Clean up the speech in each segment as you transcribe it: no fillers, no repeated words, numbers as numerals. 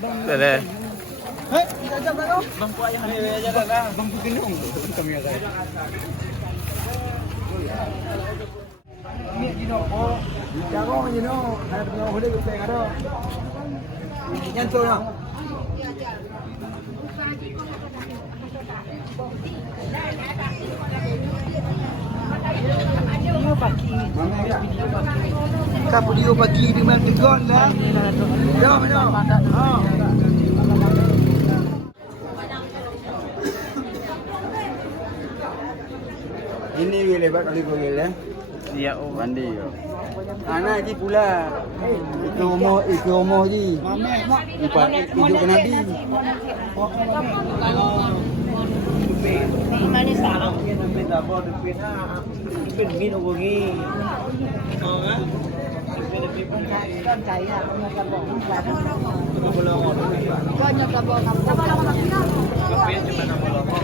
Boleh. Hei, jajak tak kau? Bang puak yang ada aja dah. Bang Pukinung kami ada. Ini dino oh, jago dino, ada dino boleh kita ada. Yang tu lah. Video pagi di mana tegon dah. Dah mana? Ini lebat kali kau gila. Iya, oh. Mandi yo. Anak ji pula. Itu omo ji. Ipa hidup ke Nabi. Mana sarang? Kita bawa dupin min obogi. Oh kan? Kan saya punya kabel. Banyak kabel. Dupin cuma nama lama.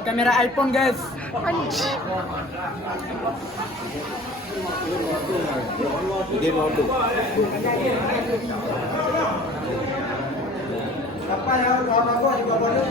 Kamera iPhone guys. Dia mau tu. Apa yang kau bawa di bawah tu?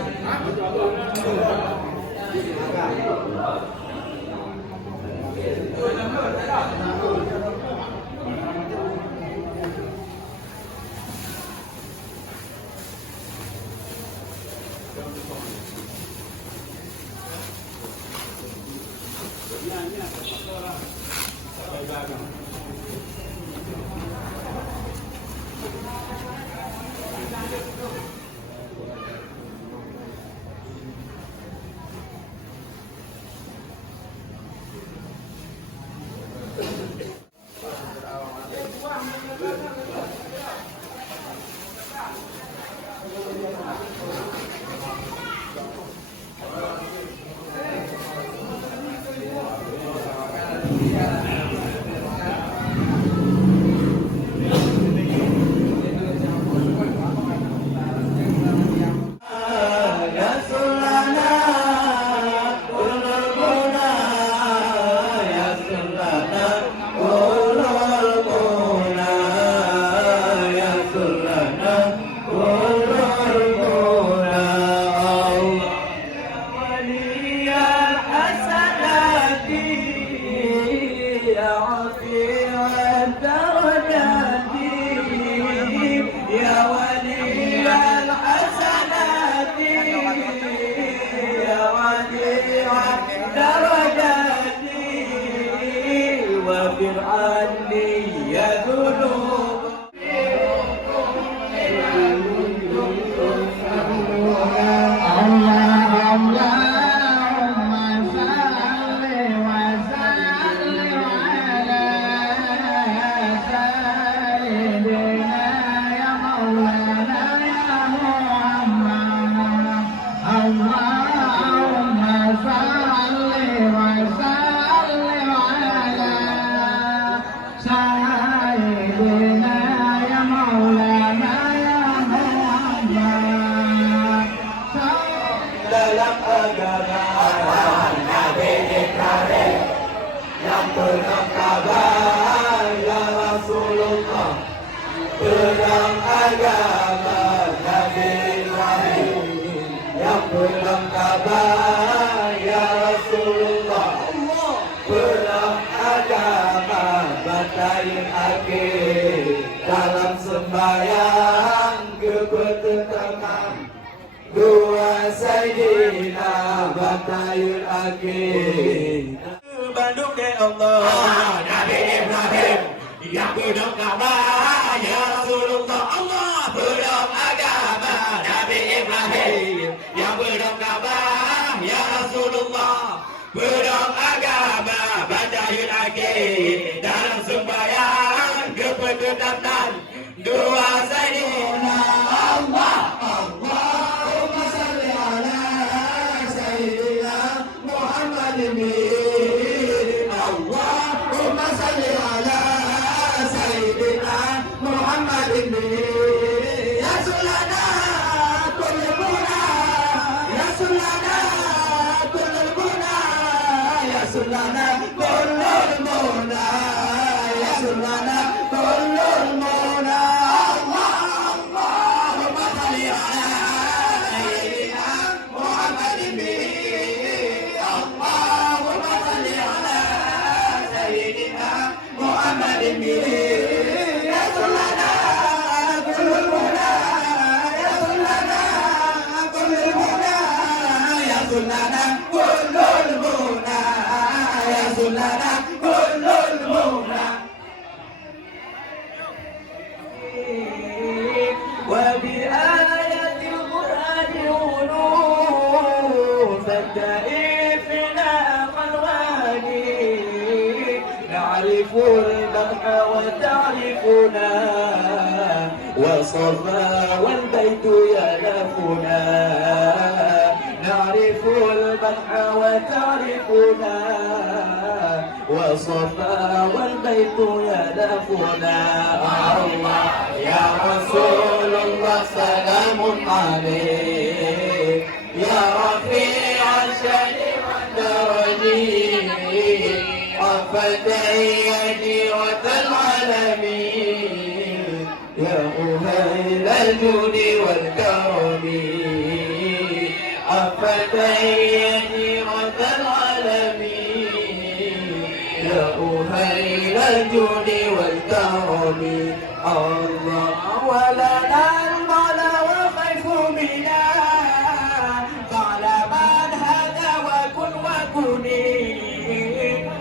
dalam agama Nabi Ibrahim yang penuh kabar ya Rasulullah. Dalam agama Nabi Ibrahim yang penuh kabar ya Rasulullah. Dalam agama batayin akhir dalam sembahyang kebertetapan dua Sayyidina batayin akhir. Bandung ke Allah Nabi Ibrahim yang penuh kabar ya Rasulullah. Allah penuh agama Nabi Ibrahim yang penuh kabar ya Rasulullah. Penuh agama batayin akhir dalam sembahyang kebertetapan dua Sayyidina Allah. Allahumma salli ala Sayyidina Muhammadin. Allahumma salli ala Sayyidina Muhammadin. Ya sulana kullul muna, ya sulana kullul muna, ya sulana kullul muna, ya sulana kullul muna. Allahumma salli ala Sayyidina Muhammadin. Allahumma salli ala Sayyidina Muhammadin. Ya sulana kullul muna, ya sulana kullul muna, ya sulana kullul muna, ya sulana kullul muna. وبآية القرآن غلو فالتائفنا قلواني نعرف البحر وتعرفنا والصفا والبيت يلفنا نعرف البحر وتعرفنا والصفا والبيت يلفنا الله يا رسول الله سلام عليك يا رفيع الشأن والدرج وفتيني وتالعالمين يا أهيل الجود والكرم وفتيني وتالعالمين يا أهيل الجود والكرم الله ولنا المولى والخيف منا قال من هذا وكن وكني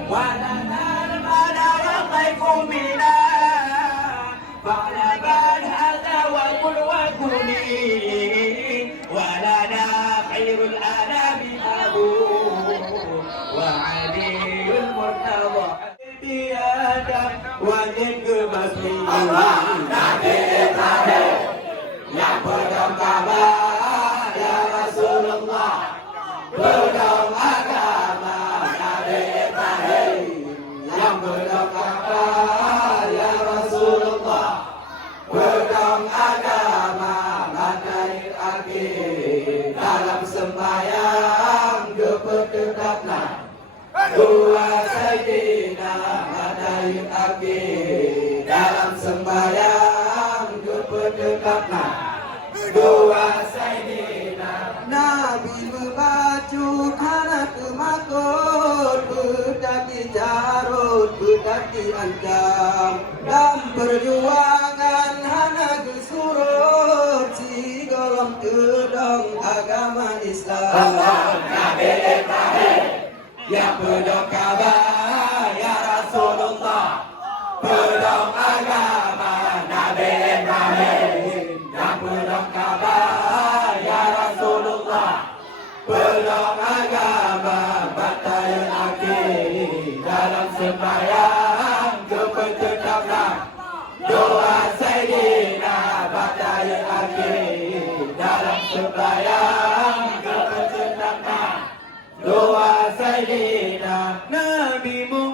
ولنا المولى والخيف منا قال من هذا وكن وكني ولنا خير الأنام أبوه وعلي المرتضى بياده وجنك مسلم Nabi Ibrahim yang penuh kabar ya Rasulullah. Penuh agama Nabi Ibrahim yang penuh kabar ya Rasulullah. Penuh agama batayin akhir dalam sembahyang kebertetapan dua Sayyidina batayin akhir dalam sembahyang kebertetapan dua Sayyidina. Nabi membaju anak kemakut berdaki jarut berdaki ancam dan perjuangan anak kesurut si golong kedong agama Islam. Nabi Ibrahim yang penuh kabar ya Rasulullah. Penuh agama Nabi Ibrahim yang penuh kabar ya Rasulullah. Penuh agama batayin akhir dalam sembahyang kebertetapan doa Sayyidina batayin akhir dalam sembahyang kebertetapan doa Sayyidina Nabi Muhammad